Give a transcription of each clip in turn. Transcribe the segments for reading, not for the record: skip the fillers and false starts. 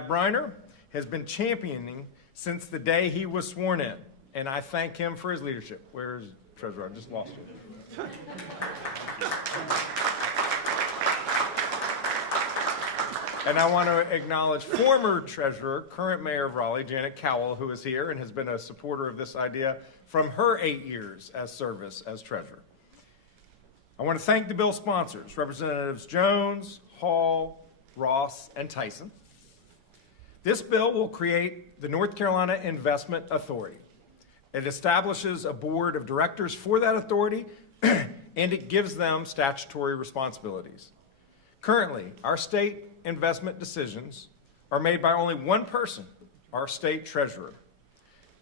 Briner has been championing since the day he was sworn in, and I thank him for his leadership. Where's Treasurer? I just lost you. And I want to acknowledge former Treasurer, current Mayor of Raleigh, Janet Cowell, who is here and has been a supporter of this idea from her 8 years as service as Treasurer. I want to thank the bill sponsors, Representatives Jones, Hall, Ross, and Tyson. This bill will create the North Carolina Investment Authority. It establishes a board of directors for that authority, and it gives them statutory responsibilities. Currently, our state investment decisions are made by only one person, our state treasurer.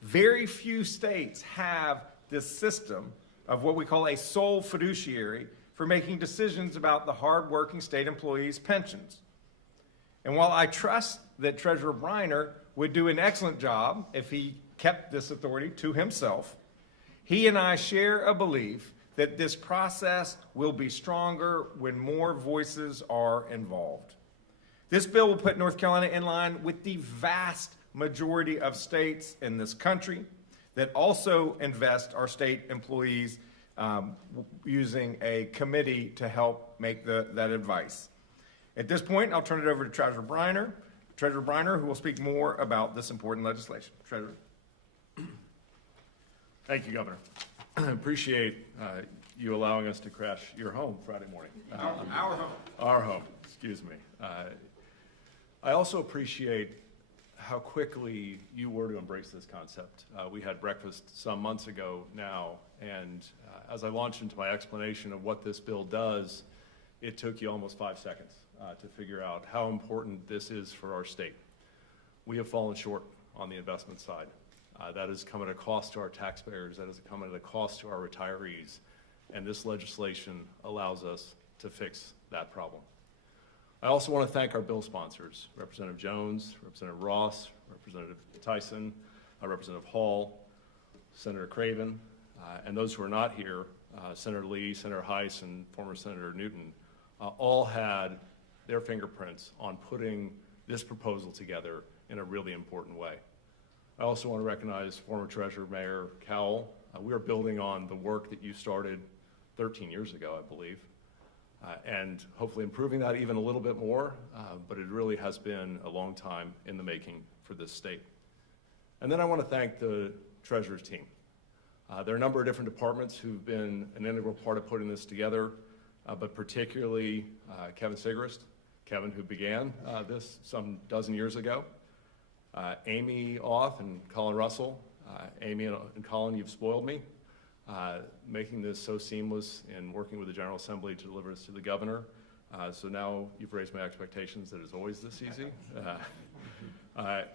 Very few states have this system of what we call a sole fiduciary for making decisions about the hardworking state employees' pensions. And while I trust that Treasurer Briner would do an excellent job if he kept this authority to himself, he and I share a belief that this process will be stronger when more voices are involved. This bill will put North Carolina in line with the vast majority of states in this country that also invest our state employees using a committee to help make that advice. At this point, I'll turn it over to Treasurer Briner, who will speak more about this important legislation. Treasurer. Thank you, Governor. I appreciate you allowing us to crash your home Friday morning. Our home. Our home, excuse me. I also appreciate how quickly you were to embrace this concept. We had breakfast some months ago now, and as I launched into my explanation of what this bill does, it took you almost 5 seconds to figure out how important this is for our state. We have fallen short on the investment side. That has come at a cost to our taxpayers, that has come at a cost to our retirees, and this legislation allows us to fix that problem. I also want to thank our bill sponsors, Representative Jones, Representative Ross, Representative Tyson, Representative Hall, Senator Craven, and those who are not here, Senator Lee, Senator Heiss, and former Senator Newton, all had their fingerprints on putting this proposal together in a really important way. I also want to recognize former Treasurer Mayor Cowell. We are building on the work that you started 13 years ago, I believe, and hopefully improving that even a little bit more, but it really has been a long time in the making for this state. And then I want to thank the Treasurer's team. There are a number of different departments who've been an integral part of putting this together, but particularly Kevin Sigrist, Kevin who began this some dozen years ago, Amy Auth and Colin Russell. Amy and Colin, you've spoiled me, making this so seamless and working with the General Assembly to deliver this to the governor. So now you've raised my expectations that it's always this easy.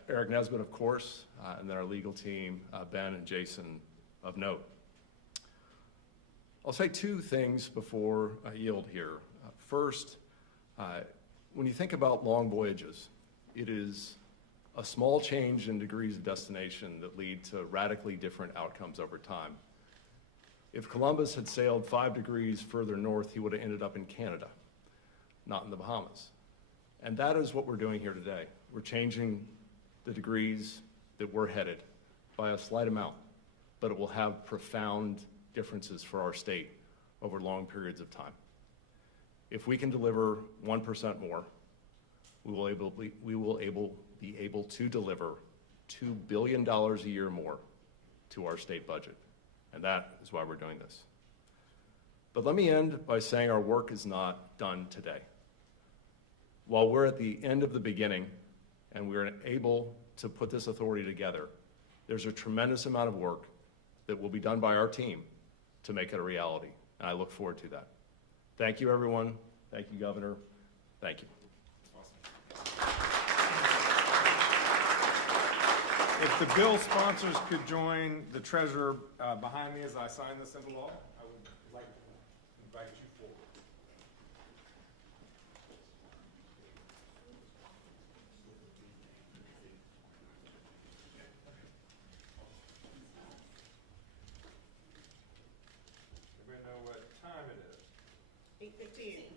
Eric Nesbitt, of course, and then our legal team, Ben and Jason of note. I'll say two things before I yield here. First, when you think about long voyages, it is a small change in degrees of destination that lead to radically different outcomes over time. If Columbus had sailed 5 degrees further north, he would have ended up in Canada, not in the Bahamas. And that is what we're doing here today. We're changing the degrees that we're headed by a slight amount, but it will have profound differences for our state over long periods of time. If we can deliver 1% more, we will be able to deliver $2 billion a year more to our state budget. And that is why we're doing this. But let me end by saying our work is not done today. While we're at the end of the beginning and we're able to put this authority together, there's a tremendous amount of work that will be done by our team to make it a reality. And I look forward to that. Thank you, everyone. Thank you, Governor. Thank you. If the bill sponsors could join the treasurer behind me as I sign this into law, I would like to invite you forward. Everybody know what time it is? 8:15.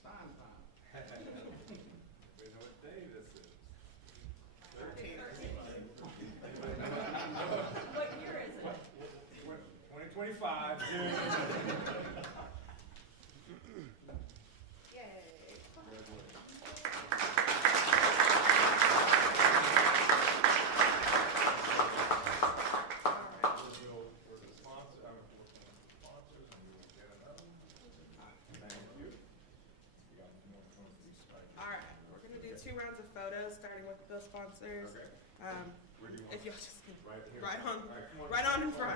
Stein time. Everybody know what day this rounds of photos, starting with the sponsors. Okay. Where do you want If you'll just Right here. right on, All right, come on. right on in front.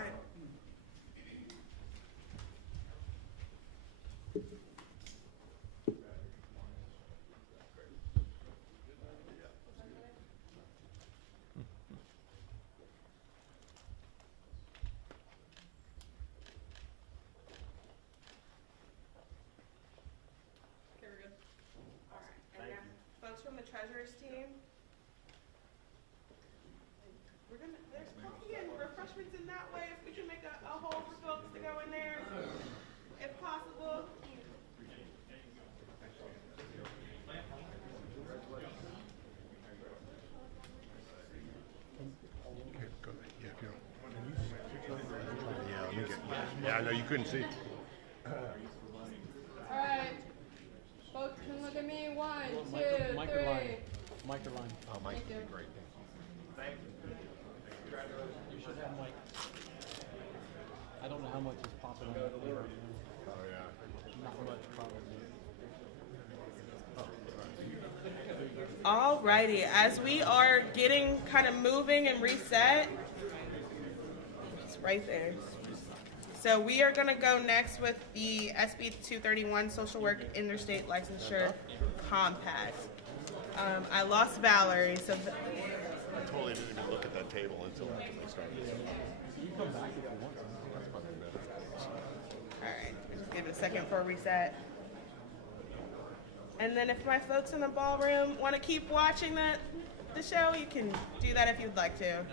Okay, we're good. All right, and now, folks from the treasurer's team. There's coffee and refreshments in that way, if we can make a hole for folks to go in there, if possible. Yeah, I know you couldn't see. All right. Folks can look at me. 1, 2, 3. Microline. Oh, Mike, Thank you. great. You should have Mike. I don't know how much is popping on that thing right now. Oh, yeah. Not much, probably. Alrighty, as we are getting kind of moving and reset, it's right there. So we are gonna go next with the SB 231 Social Work Interstate Licensure Compact. I lost Valerie, so I totally didn't even look at that table until after they started. You can come back if you want to. alright, just give it a second for a reset. And then if my folks in the ballroom want to keep watching the show, you can do that if you'd like to. It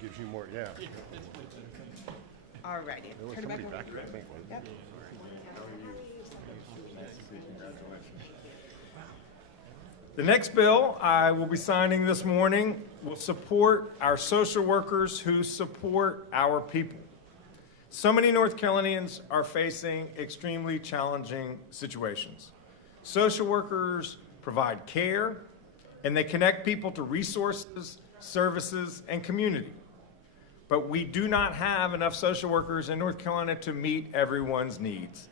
gives you more, yeah. Alrighty. There was Turn it back somebody on. back there, I think, wasn't there? Yep. The next bill I will be signing this morning will support our social workers who support our people. So many North Carolinians are facing extremely challenging situations. Social workers provide care, and they connect people to resources, services, and community. But we do not have enough social workers in North Carolina to meet everyone's needs.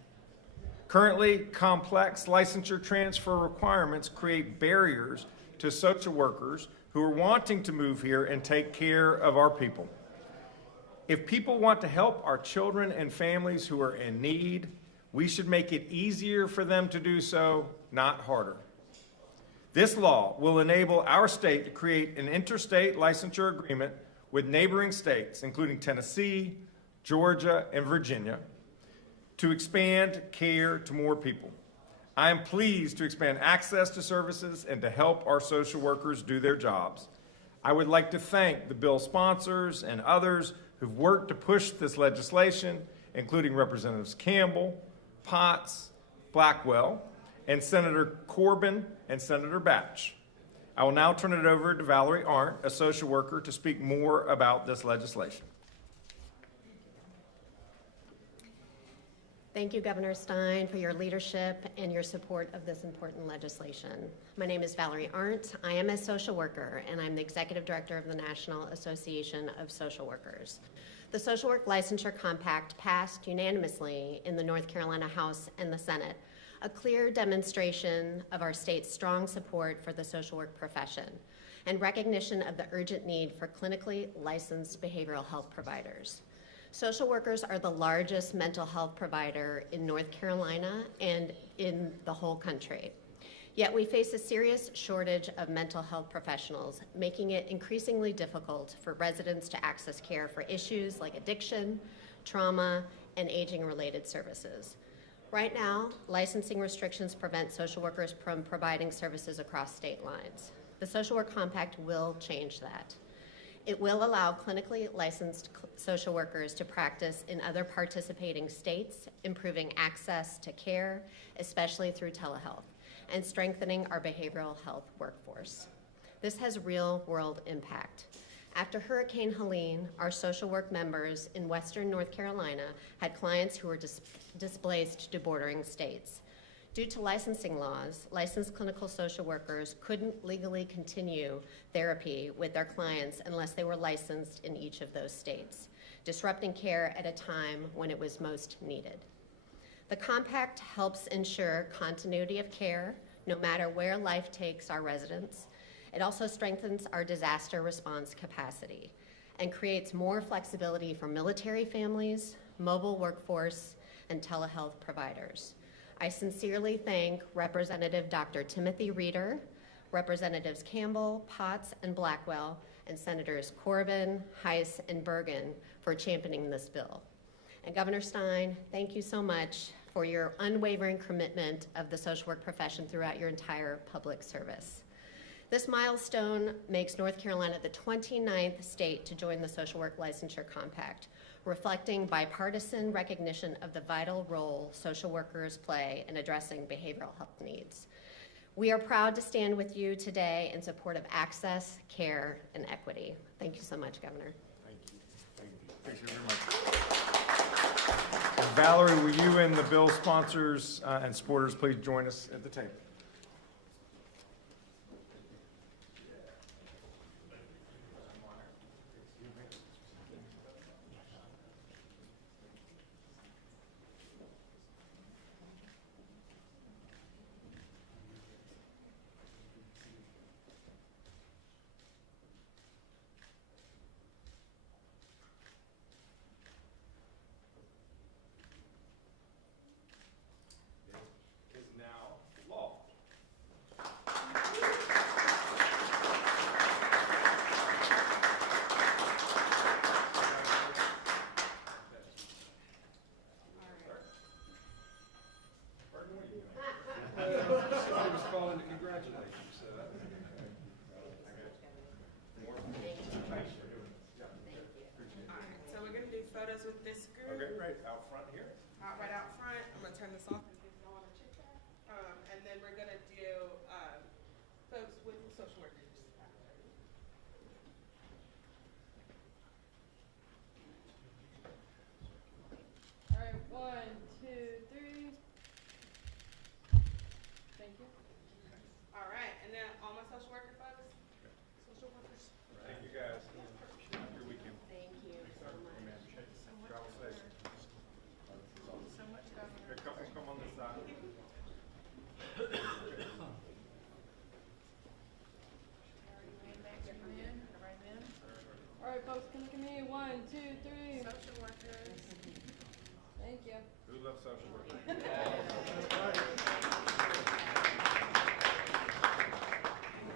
Currently, complex licensure transfer requirements create barriers to social workers who are wanting to move here and take care of our people. If people want to help our children and families who are in need, we should make it easier for them to do so, not harder. This law will enable our state to create an interstate licensure agreement with neighboring states, including Tennessee, Georgia, and Virginia, to expand care to more people. I am pleased to expand access to services and to help our social workers do their jobs. I would like to thank the bill sponsors and others who've worked to push this legislation, including Representatives Campbell, Potts, Blackwell, and Senator Corbin and Senator Batch. I will now turn it over to Valerie Arndt, a social worker, to speak more about this legislation. Thank you, Governor Stein, for your leadership and your support of this important legislation. My name is Valerie Arndt. I am a social worker, and I'm the Executive Director of the National Association of Social Workers. The Social Work Licensure Compact passed unanimously in the North Carolina House and the Senate, a clear demonstration of our state's strong support for the social work profession and recognition of the urgent need for clinically licensed behavioral health providers. Social workers are the largest mental health provider in North Carolina and in the whole country. Yet we face a serious shortage of mental health professionals, making it increasingly difficult for residents to access care for issues like addiction, trauma, and aging-related services. Right now, licensing restrictions prevent social workers from providing services across state lines. The Social Work Compact will change that. It will allow clinically licensed social workers to practice in other participating states, improving access to care, especially through telehealth, and strengthening our behavioral health workforce. This has real-world impact. After Hurricane Helene, our social work members in Western North Carolina had clients who were displaced to bordering states. Due to licensing laws, licensed clinical social workers couldn't legally continue therapy with their clients unless they were licensed in each of those states, disrupting care at a time when it was most needed. The compact helps ensure continuity of care, no matter where life takes our residents. It also strengthens our disaster response capacity and creates more flexibility for military families, mobile workforce, and telehealth providers. I sincerely thank Representative Dr. Timothy Reeder, Representatives Campbell, Potts, and Blackwell, and Senators Corbin, Heiss, and Bergen for championing this bill. And Governor Stein, thank you so much for your unwavering commitment of the social work profession throughout your entire public service. This milestone makes North Carolina the 29th state to join the Social Work Licensure Compact, reflecting bipartisan recognition of the vital role social workers play in addressing behavioral health needs. We are proud to stand with you today in support of access, care, and equity. Thank you so much, Governor. Thank you. Thank you. Appreciate it very much. Valerie, will you and the bill sponsors and supporters please join us at the table? Is now law. So we're gonna do photos with this group. Okay, right, out front here. Right out front. I'm gonna turn this off in case you don't wanna chit chat. And then we're gonna do, folks with social workers. All right, 1, 2, 3. Thank you. All right, and then all my social worker folks, social workers. Thank you, guys. Have a good weekend. Thank you so much. Travel safe. So much, Governor. A couple come on this side. All right, folks, can look at me. 1, 2, 3. Social workers. Thank you. Who loves social work?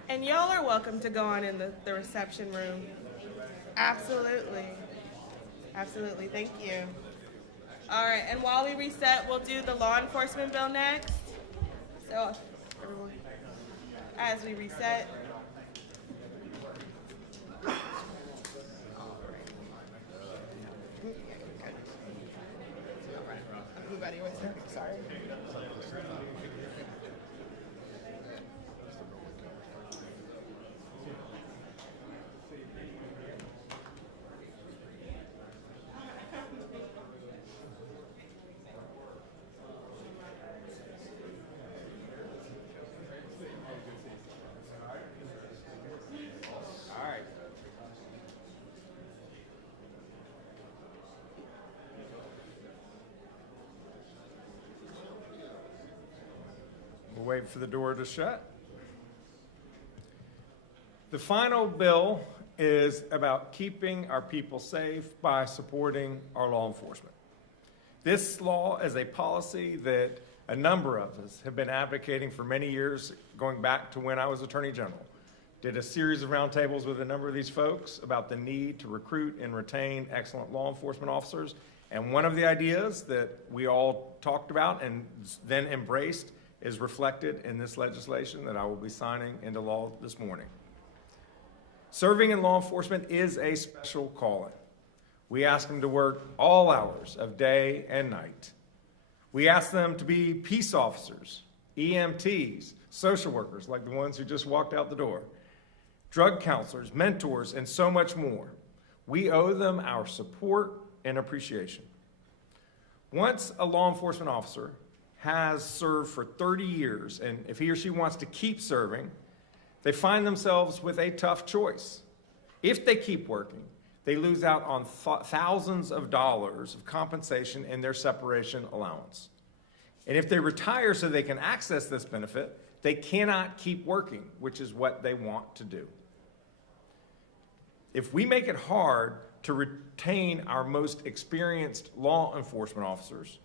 And y'all are welcome to go on in the reception room. Absolutely. Absolutely, thank you. All right, and while we reset, we'll do the law enforcement bill next. So, everyone, as we reset. Everybody was sorry. All right. We'll wait for the door to shut. The final bill is about keeping our people safe by supporting our law enforcement. This law is a policy that a number of us have been advocating for many years, going back to when I was Attorney General. Did a series of roundtables with a number of these folks about the need to recruit and retain excellent law enforcement officers. And one of the ideas that we all talked about and then embraced is reflected in this legislation that I will be signing into law this morning. Serving in law enforcement is a special calling. We ask them to work all hours of day and night. We ask them to be peace officers, EMTs, social workers like the ones who just walked out the door, drug counselors, mentors, and so much more. We owe them our support and appreciation. Once a law enforcement officer has served for 30 years, and if he or she wants to keep serving, they find themselves with a tough choice. If they keep working, they lose out on thousands of dollars of compensation in their separation allowance. And if they retire so they can access this benefit, They cannot keep working, which is what they want to do. If we make it hard to retain our most experienced law enforcement officers,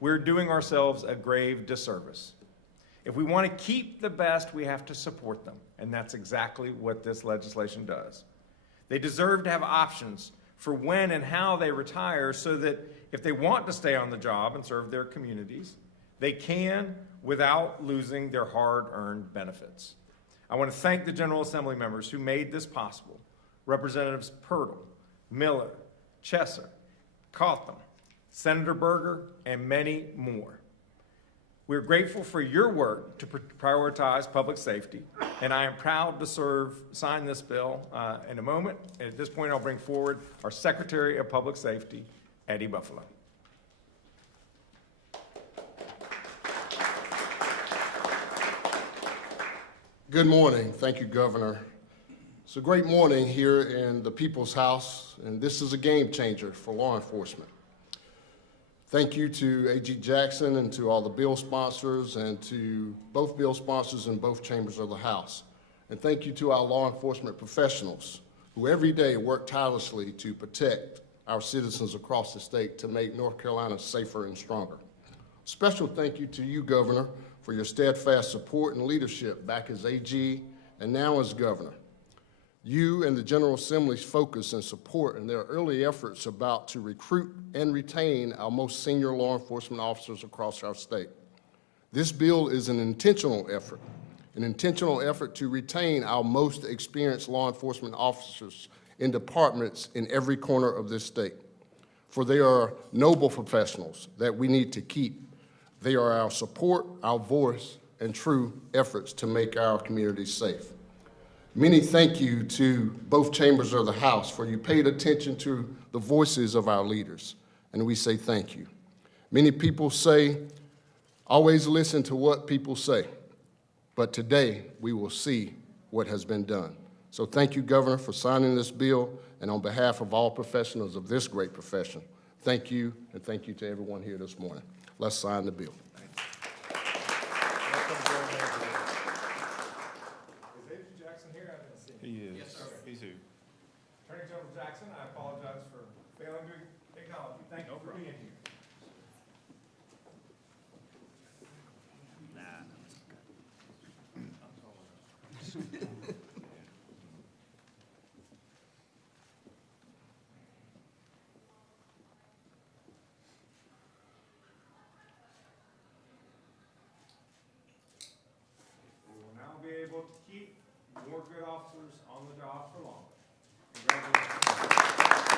we're doing ourselves a grave disservice. If we want to keep the best, we have to support them, and that's exactly what this legislation does. They deserve to have options for when and how they retire so that if they want to stay on the job and serve their communities, they can without losing their hard-earned benefits. I want to thank the General Assembly members who made this possible. Representatives Purtle, Miller, Chesser, Cotham, Senator Berger, and many more. We're grateful for your work to prioritize public safety, and I am proud to sign this bill in a moment. And at this point, I'll bring forward our Secretary of Public Safety, Eddie Buffalo. Good morning. Thank you, Governor. It's a great morning here in the People's House, and this is a game changer for law enforcement. Thank you to A.G. Jackson and to all the bill sponsors and to both bill sponsors in both chambers of the House. And thank you to our law enforcement professionals who every day work tirelessly to protect our citizens across the state to make North Carolina safer and stronger. Special thank you to you, Governor, for your steadfast support and leadership back as AG and now as Governor. You and the General Assembly's focus and support in their early efforts about to recruit and retain our most senior law enforcement officers across our state. This bill is an intentional effort to retain our most experienced law enforcement officers in departments in every corner of this state. For they are noble professionals that we need to keep. They are our support, our voice, and true efforts to make our communities safe. Many thank you to both chambers of the House for you paid attention to the voices of our leaders, and we say thank you. Many people say, always listen to what people say, but today we will see what has been done. So thank you, Governor, for signing this bill, and on behalf of all professionals of this great profession, thank you, and thank you to everyone here this morning. Let's sign the bill. He is. Yes, sir. He's who? Attorney General Jackson, I apologize for failing to acknowledge you. Thank you for being here. We will now be able to keep more good officers on the job for longer. Congratulations.